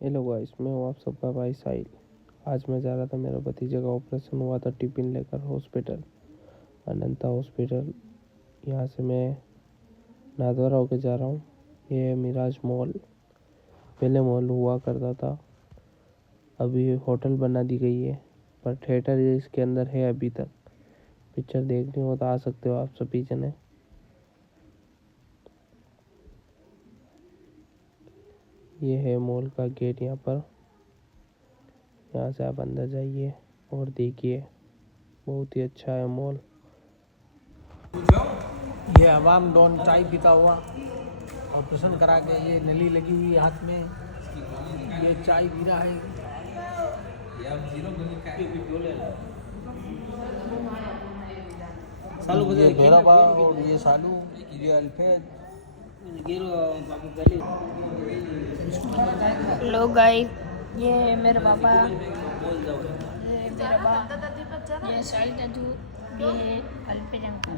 Hello guys, मैं हूँ आप सबका भाई साहिल। आज मैं जा रहा था, मेरा भतीजे का ऑपरेशन हुआ था टिफिन लेकर हॉस्पिटल, अनंता हॉस्पिटल। यहाँ से मैं नादौरा होकर जा रहा हूँ। ये है मिराज मॉल। पहले मॉल हुआ करता था, अभी होटल बना दी गई है, पर थिएटर इसके अंदर है अभी तक। पिक्चर देखनी हो तो आ सकते हो आप सभी जने। ये है मॉल का गेट। यहाँ से आप अंदर जाइए और देखिए, बहुत ही अच्छा है मॉल। ये अवाम डॉन चाय पीता हुआ ऑपरेशन करा के, ये नली लगी हुई है हाथ में, ये चाय पी रहा है। ये भैरवा और ये सालू, ये अल्फेज। हेलो गाइस, ये है मेरे पापा, ये मेरा बाप, ये साहिल दादू, ये है अल्पेज अंकल।